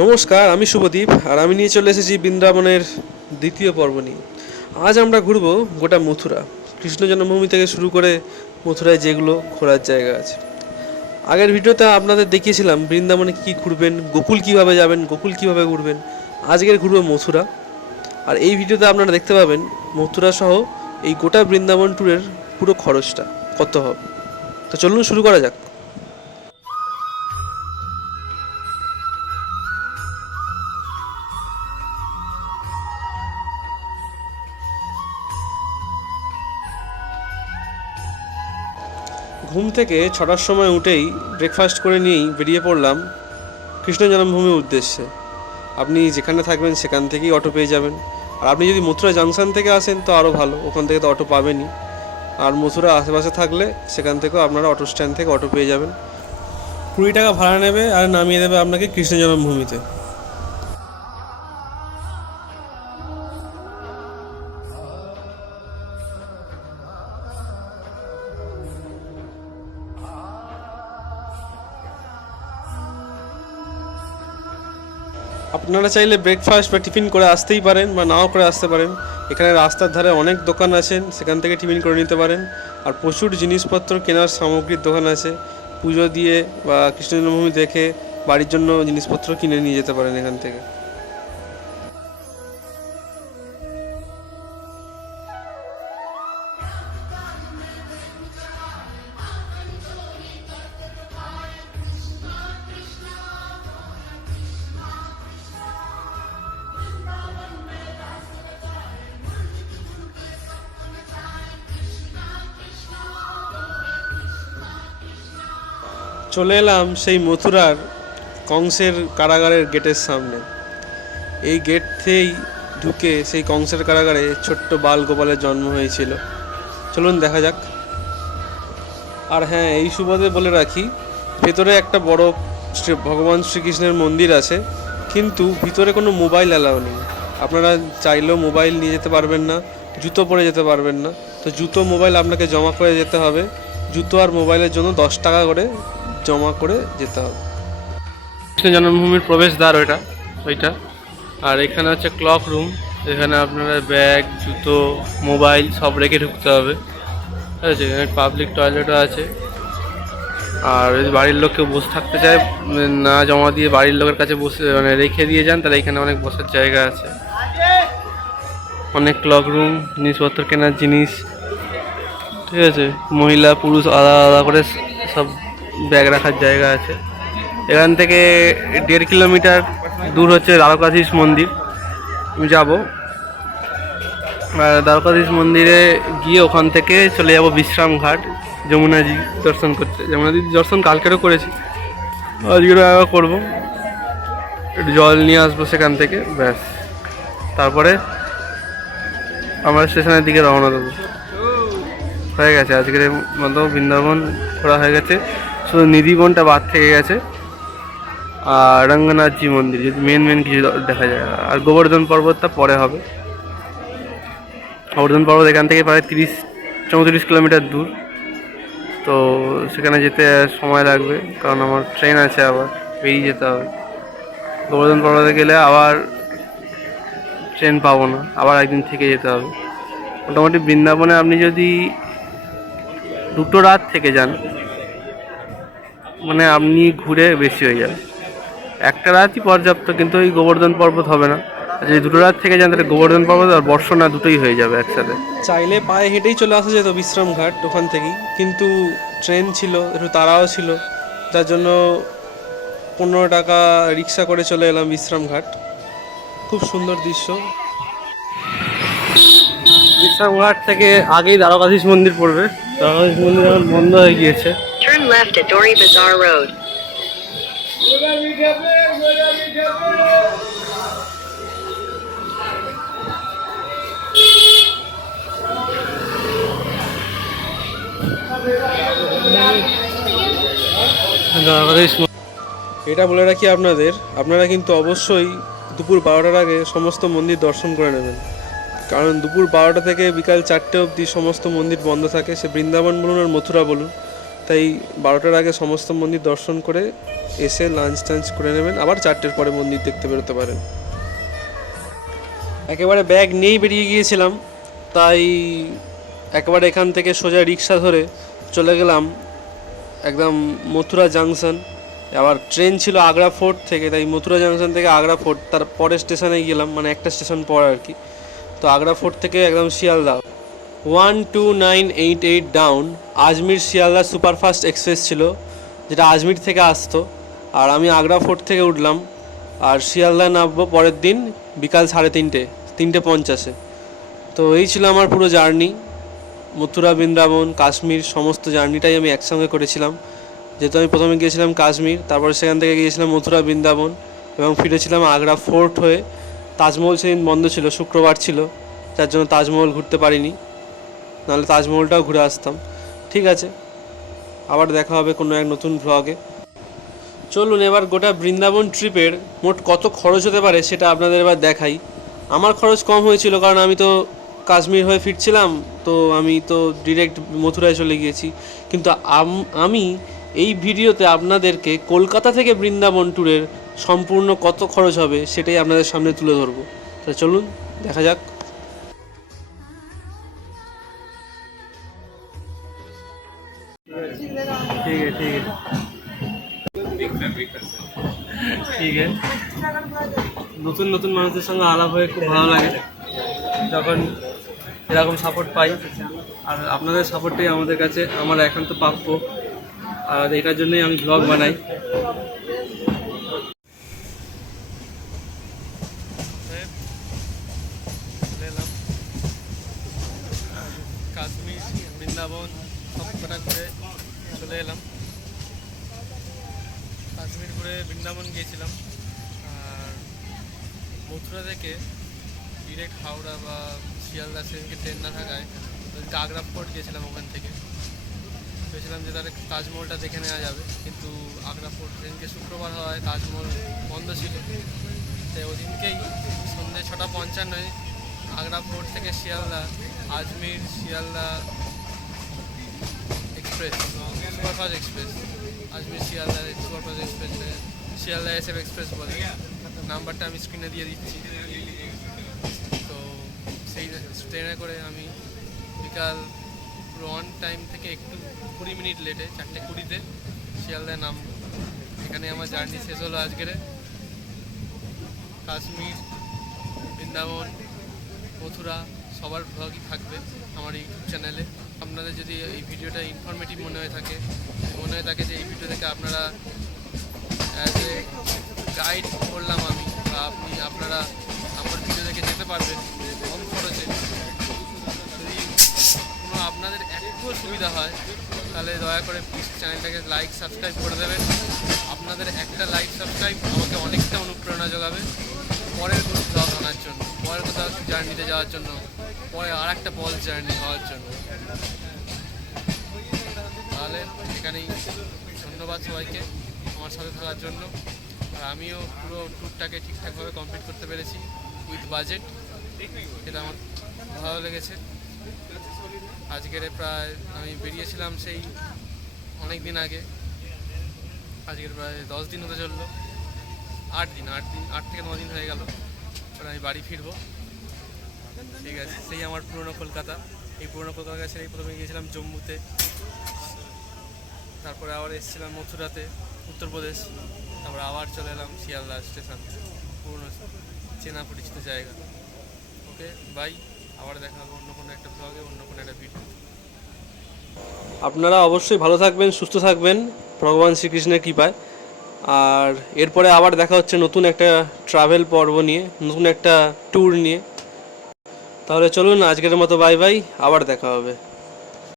নমস্কার, আমি শুভদীপ আর আমি নিয়ে চলে এসেছি বৃন্দাবনের দ্বিতীয় পর্ব নিয়ে। আজ আমরা ঘুরবো গোটা মথুরা। কৃষ্ণ জন্মভূমি থেকে শুরু করে মথুরায় যেগুলো ঘোরার জায়গা আছে। আগের ভিডিওতে আপনাদের দেখিয়েছিলাম বৃন্দাবনে কী ঘুরবেন, গোকুল কীভাবে যাবেন, গোকুল কীভাবে ঘুরবেন। আজকের ঘুরবো মথুরা। আর এই ভিডিওতে আপনারা দেখতে পাবেন মথুরা সহ এই গোটা বৃন্দাবন ট্যুরের পুরো খরচটা, কত হবে। তো চলুন শুরু করা যাক। থেকে ছটার সময় উঠেই ব্রেকফাস্ট করে নিয়েই বেরিয়ে পড়লাম কৃষ্ণ জন্মভূমির উদ্দেশ্যে। আপনি যেখানে থাকবেন সেখান থেকেই অটো পেয়ে যাবেন। আর আপনি যদি মথুরা জাংশন থেকে আসেন তো আরও ভালো, ওখান থেকে তো অটো পাবেনই। আর মথুরা আশেপাশে থাকলে সেখান থেকেও আপনারা অটো স্ট্যান্ড থেকে অটো পেয়ে যাবেন। কুড়ি টাকা ভাড়া নেবে আর নামিয়ে দেবে আপনাকে কৃষ্ণ জন্মভূমিতে। আপনারা চাইলে ব্রেকফাস্ট বা টিফিন করে আসতেই পারেন বা নাও করে আসতে পারেন। এখানে রাস্তার ধারে অনেক দোকান আছেন সেখান থেকে টিফিন করে নিতে পারেন। আর প্রচুর জিনিসপত্র কেনার সামগ্রীর দোকান আছে। পুজো দিয়ে বা কৃষ্ণ জন্মভূমি দেখে বাড়ির জন্য জিনিসপত্র কিনে নিয়ে যেতে পারেন এখান থেকে। চলে এলাম সেই মথুরার কংসের কারাগারের গেটের সামনে। এই গেট থেকেই ঢুকে সেই কংসের কারাগারে ছোট্ট বাল গোপালের জন্ম হয়েছিল। চলুন দেখা যাক। আর হ্যাঁ এই সুবাদে বলে রাখি, ভেতরে একটা বড় শ্রী- ভগবান শ্রীকৃষ্ণের মন্দির আছে, কিন্তু ভিতরে কোনো মোবাইল অ্যালাউ নেই। আপনারা চাইলেও মোবাইল নিয়ে যেতে পারবেন না, জুতো পরে যেতে পারবেন না। তো জুতো, মোবাইল আপনাকে জমা করে যেতে হবে। জুতো আর মোবাইলের জন্য দশ টাকা করে জমা করে যেতে হবে। জন্মভূমির প্রবেশদ্বার ওইটা ওইটা। আর এখানে হচ্ছে ক্লক রুম এখানে আপনারা ব্যাগ, জুতো মোবাইল সব রেখে ঢুকতে হবে। ঠিক আছে, এখানে পাবলিক টয়লেটও আছে। আর যদি বাড়ির লোক কেউ বসে থাকতে চায়, না জমা দিয়ে বাড়ির লোকের কাছে বসে মানে রেখে দিয়ে যান, তাহলে এখানে অনেক বসার জায়গা আছে। অনেক ক্লক রুম জিনিসপত্র কেনার জিনিস। ঠিক আছে, মহিলা, পুরুষ আলাদা আলাদা করে সব ব্যাগ রাখার জায়গা আছে। এখান থেকে দেড় কিলোমিটার দূর হচ্ছে দ্বারকাধীশ মন্দির। আমি যাব। আর দ্বারকাধীশ মন্দিরে গিয়ে ওখান থেকে চলে যাব বিশ্রাম ঘাট। যমুনাজি দর্শন করতে। যমুনাজি দর্শন কালকেরও করেছি। আজকেরও একবার করব। একটু জল নিয়ে আসব সেখান থেকে, ব্যাস। তারপরে আমরা স্টেশনের দিকে রওনা দেবো। হয়ে গেছে। আজকের মতো বৃন্দাবন ঘোরা হয়ে গেছে। শুধু নিধিবনটা বাদ থেকে গেছে। আর রঙ্গনাথজি মন্দির, যদি মেন মেন কিছু দেখা যায়। আর গোবর্ধন পর্বতটা পরে হবে। গোবর্ধন পর্বত এখান থেকে প্রায় তিরিশ, চৌত্রিশ কিলোমিটার দূর। তো সেখানে যেতে সময় লাগবে, কারণ আমার ট্রেন আছে আবার, বেরিয়ে যেতে হবে। গোবর্ধন পর্বতে গেলে আবার ট্রেন পাবো না, আবার একদিন থেকে যেতে হবে। মোটামুটি বৃন্দাবনে আপনি যদি দুটো রাত থেকে যান মানে আপনি ঘুরে বেশি হয়ে যাবে একটা রাতই পর্যাপ্ত কিন্তু ওই গোবর্ধন পর্বত হবে না। যদি দুটো রাত থেকে যান তাহলে গোবর্ধন পর্বত আর বর্ষনা দুটোই হয়ে যাবে একসাথে। চাইলে পায়ে হেঁটেই চলে আসা যেত বিশ্রাম ঘাট ওখান থেকেই। কিন্তু ট্রেন ছিল একটু তাড়াও ছিল। যার জন্য পনেরো টাকা রিক্সা করে চলে এলাম বিশ্রাম ঘাট খুব সুন্দর দৃশ্য। বিশ্রাম ঘাট থেকে আগেই দ্বারকাধীশ মন্দির পড়বে। দ্বারকাধীশ মন্দির এখন বন্ধ হয়ে গিয়েছে। Left at Dori Bazaar Road. এটা বলে রাখি আপনাদের, আপনারা কিন্তু অবশ্যই দুপুর বারোটার আগে সমস্ত মন্দির দর্শন করে নেবেন। কারণ দুপুর বারোটা থেকে বিকাল চারটে অবধি সমস্ত মন্দির বন্ধ থাকে। সে বৃন্দাবন বলুন আর মথুরা বলুন। তাই বারোটার আগে সমস্ত মন্দির দর্শন করে এসে লাঞ্চ টাঞ্চ করে নেবেন। আবার চারটের পরে মন্দির দেখতে বেরোতে পারেন। একেবারে ব্যাগ নিয়েই বেরিয়ে গিয়েছিলাম, তাই একেবারে এখান থেকে সোজা রিক্সা ধরে চলে গেলাম একদম মথুরা জাংশন আবার ট্রেন ছিল আগ্রা ফোর্ট থেকে, তাই মথুরা জাংশন থেকে আগ্রা ফোর্ট তার পরের স্টেশনে গেলাম মানে একটা স্টেশন পর আর কি। তো আগ্রা ফোর্ট থেকে একদম Sealdah. One two nine eight eight down Ajmer Sealdah superfast express ছিল, যেটা আজমির থেকে আসতো। আর আমি আগ্রা ফোর্ট থেকে উঠলাম, আর শিয়ালদা নামবো পরের দিন বিকাল সাড়ে তিনটে তিনটে পঞ্চাশে। তো এই ছিল আমার পুরো জার্নি, মথুরা, বৃন্দাবন, কাশ্মীর, সমস্ত জার্নিটাই আমি একসঙ্গে করেছিলাম। যেহেতু আমি প্রথমে গিয়েছিলাম কাশ্মীর, তারপরে সেখান থেকে গিয়েছিলাম মথুরা, বৃন্দাবন, এবং ফিরেছিলাম আগ্রা ফোর্ট হয়ে। তাজমহল সেদিন বন্ধ ছিল, শুক্রবার ছিল, যার জন্য তাজমহল ঘুরতে পারিনি। নাহলে তাজমহলটাও ঘুরে আসতাম। ঠিক আছে। আবার দেখা হবে কোনো এক নতুন ভ্লগে চলুন এবার গোটা বৃন্দাবন ট্রিপের মোট কত খরচ হতে পারে সেটা আপনাদের এবার দেখাই। আমার খরচ কম হয়েছিল কারণ আমি তো কাশ্মীর হয়ে ফিরছিলাম, তো আমি তো ডিরেক্ট মথুরায় চলে গিয়েছি। কিন্তু আমি এই ভিডিওতে আপনাদেরকে কলকাতা থেকে বৃন্দাবন ট্যুরের সম্পূর্ণ কত খরচ হবে সেটাই আপনাদের সামনে তুলে ধরবো। তো চলুন, দেখা যাক। ठीक है ठीक है ঠিক আছে নতুন নতুন মানুষের সঙ্গে আলাপ হয়ে খুব ভালো লাগে যখন এরকম সাপোর্ট পাই আর আপনাদের সাপোর্টটাই আমাদের কাছে আমার একান্ত প্রাপ্য আর এটার জন্যই আমি ব্লগ বানাই মথুরা থেকে ডিরেক্ট হাওড়া বা শিয়ালদা সেদিনকে ট্রেন না থাকায় আগ্রা ফোর্ট গিয়েছিলাম ওখান থেকে। ভেবেছিলাম যে তাহলে তাজমহলটা দেখে নেওয়া যাবে, কিন্তু আগ্রা ফোর্ট সেদিনকে শুক্রবার হওয়ায় তাজমহল বন্ধ ছিল। তাই ওদিনকেই সন্ধ্যে ছটা পঞ্চান্নয় আগ্রা ফোর্ট থেকে Sealdah, Ajmer, Sealdah express, superfast express, Ajmer, Sealdah superfast express, Sealdah S express বলে। নাম্বারটা আমি স্ক্রিনে দিয়ে দিচ্ছি। তো সেই ট্রেনে করে আমি বিকাল অন টাইম থেকে একটু কুড়ি মিনিট লেটে চারটে কুড়িতে শিয়ালদায় নাম। এখানে আমার জার্নি শেষ হলো আজকের। কাশ্মীর, বৃন্দাবন, মথুরা, সবার ভ্লগই থাকবে আমার ইউটিউব চ্যানেলে আপনাদের যদি এই ভিডিওটা ইনফরমেটিভ মনে হয়ে থাকে, মনে হয়ে থাকে যে এই ভিডিও থেকে আপনারা অ্যাজ এ গাইড করলাম আমি, বা আপনি, আপনারা আমার ভিডিও দেখে যেতে পারবেন, কম খরচে। যদি কোনো আপনাদের একটু সুবিধা হয়, তাহলে দয়া করে প্লিজ চ্যানেলটাকে লাইক সাবস্ক্রাইব করে দেবেন। আপনাদের একটা লাইক সাবস্ক্রাইব আমাকে অনেকটা অনুপ্রেরণা যোগাবে। পরের কোনো ব্লগ আনার জন্য, পরের কোথাও জার্নিতে যাওয়ার জন্য, পরে আর একটা বল জার্নি হওয়ার জন্য। তাহলে এখানেই, ধন্যবাদ সবাইকে আমার সাথে থাকার জন্য। আর আমিও পুরো ট্যুরটাকে ঠিকঠাকভাবে কমপ্লিট করতে পেরেছি উইথ বাজেট এটা আমার ভালো লেগেছে। আজকের প্রায় আমি বেরিয়েছিলাম সেই অনেক দিন আগে। আজকের প্রায় দশ দিন হতে চলল। আট দিন আট দিন, আট থেকে ন দিন হয়ে গেল। এবার আমি বাড়ি ফিরবো। ঠিক আছে, সেই আমার পুরনো কলকাতা। এই পুরনো কলকাতা ছেড়ে প্রথমে গিয়েছিলাম জম্মুতে। তারপরে আবার এসেছিলাম মথুরাতে, উত্তরপ্রদেশ। তারপরে আবার চলে এলাম শিয়ালদা স্টেশন, পুরনো চেনা পরিচিত জায়গা। ওকে, বাই, আবার দেখা হবে অন্য কোনো একটা ব্লগে অন্য কোনো একটা ভিডিও আপনারা অবশ্যই ভালো থাকবেন, সুস্থ থাকবেন, ভগবান শ্রীকৃষ্ণের কৃপায়। আর এরপরে আবার দেখা হচ্ছে নতুন একটা ট্রাভেল পর্ব নিয়ে, নতুন একটা ট্যুর নিয়ে। তাহলে চলুন, আজকের মতো বাই বাই আবার দেখা হবে।